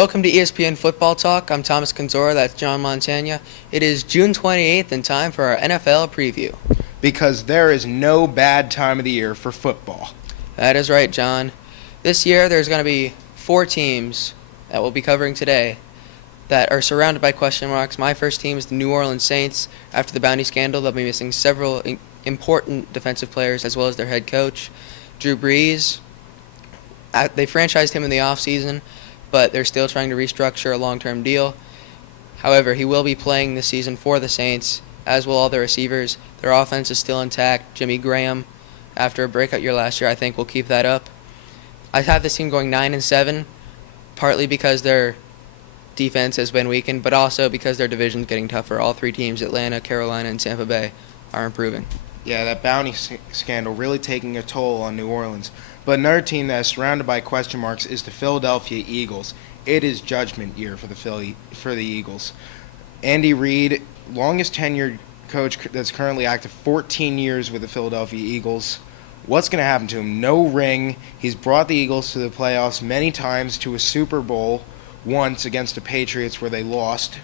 Welcome to ESPN Football Talk. I'm Thomas Conzora. That's John Montagna. It is June 28th and time for our NFL preview. Because there is no bad time of the year for football. That is right, John. This year there's going to be 4 teams that we'll be covering today that are surrounded by question marks. My first team is the New Orleans Saints. After the bounty scandal, they'll be missing several important defensive players as well as their head coach, Drew Brees. They franchised him in the offseason, but they're still trying to restructure a long-term deal. However, he will be playing this season for the Saints, as will all the receivers. Their offense is still intact. Jimmy Graham, after a breakout year last year, I think will keep that up. I have this team going 9-7, partly because their defense has been weakened, but also because their division's getting tougher. All 3 teams, Atlanta, Carolina, and Tampa Bay, are improving. Yeah, that bounty scandal really taking a toll on New Orleans. But another team that is surrounded by question marks is the Philadelphia Eagles. It is judgment year for the Eagles. Andy Reid, longest tenured coach that's currently active, 14 years with the Philadelphia Eagles. What's going to happen to him? No ring. He's brought the Eagles to the playoffs many times, to a Super Bowl once against the Patriots where they lost,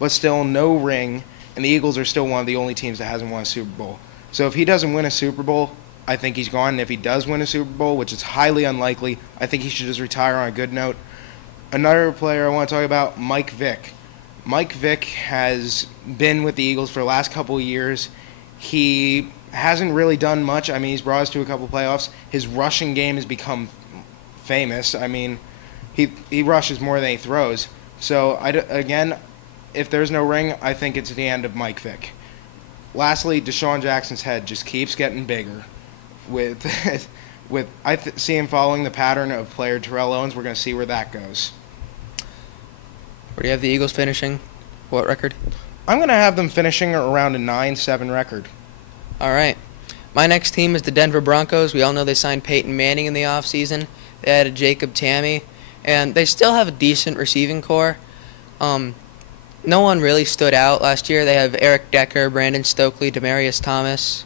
but still no ring, and the Eagles are still one of the only teams that hasn't won a Super Bowl. So if he doesn't win a Super Bowl, I think he's gone. And if he does win a Super Bowl, which is highly unlikely, I think he should just retire on a good note. Another player I want to talk about, Mike Vick. Mike Vick has been with the Eagles for the last couple of years. He hasn't really done much. I mean, he's brought us to a couple playoffs. His rushing game has become famous. I mean, he rushes more than he throws. So, again, if there's no ring, I think it's the end of Mike Vick. Lastly, Deshaun Jackson's head just keeps getting bigger. See him following the pattern of player Terrell Owens. We're going to see where that goes. Where do you have the Eagles finishing? What record? I'm going to have them finishing around a 9-7 record. All right. My next team is the Denver Broncos. We all know they signed Peyton Manning in the offseason. They added Jacob Tamme, and they still have a decent receiving core. No one really stood out last year. They have Eric Decker, Brandon Stokely, Demaryius Thomas.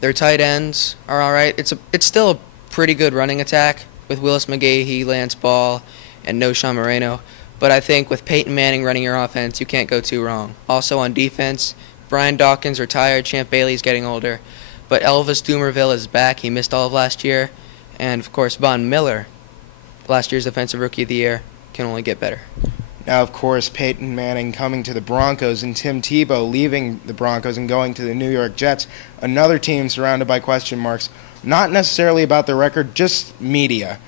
Their tight ends are all right. It's still a pretty good running attack with Willis McGahee, Lance Ball, and Noshawn Moreno. But I think with Peyton Manning running your offense, you can't go too wrong. Also on defense, Brian Dawkins retired, Champ Bailey's getting older. But Elvis Dumerville is back. He missed all of last year. And, of course, Von Miller, last year's Offensive Rookie of the Year, can only get better. Now, of course, Peyton Manning coming to the Broncos and Tim Tebow leaving the Broncos and going to the New York Jets, another team surrounded by question marks. Not necessarily about their record, just media.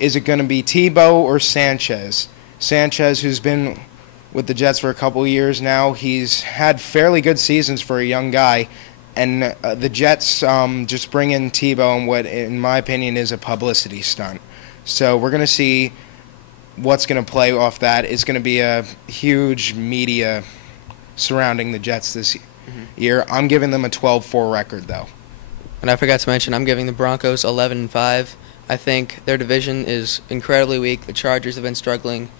Is it going to be Tebow or Sanchez? Sanchez, who's been with the Jets for a couple of years now, he's had fairly good seasons for a young guy. And the Jets just bring in Tebow in what, in my opinion, is a publicity stunt. So we're going to see what's going to play off that. It's going to be a huge media surrounding the Jets this year. I'm giving them a 12-4 record, though. And I forgot to mention, I'm giving the Broncos 11-5. I think their division is incredibly weak. The Chargers have been struggling.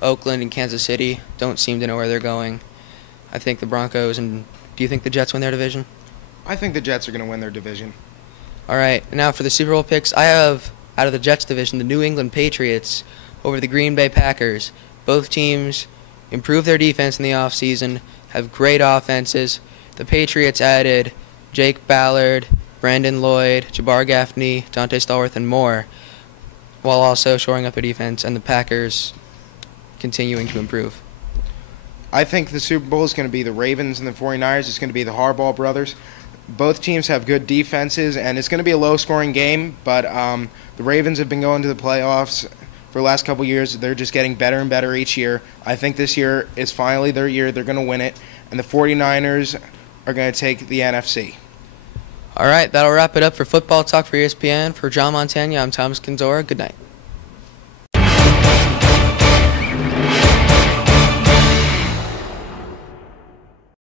Oakland and Kansas City don't seem to know where they're going. I think the Broncos, and do you think the Jets win their division? I think the Jets are going to win their division. All right, now for the Super Bowl picks, I have, out of the Jets division, the New England Patriots over the Green Bay Packers. Both teams improved their defense in the offseason, have great offenses. The Patriots added Jake Ballard, Brandon Lloyd, Jabbar Gaffney, Dante Stallworth, and more, while also shoring up their defense, and the Packers continuing to improve. I think the Super Bowl is going to be the Ravens and the 49ers. It's going to be the Harbaugh brothers. Both teams have good defenses, and it's going to be a low-scoring game, but the Ravens have been going to the playoffs for the last couple years. They're just getting better and better each year. I think this year is finally their year. They're going to win it, and the 49ers are going to take the NFC. All right, that'll wrap it up for Football Talk for ESPN. For John Montagna, I'm Thomas Conzora. Good night.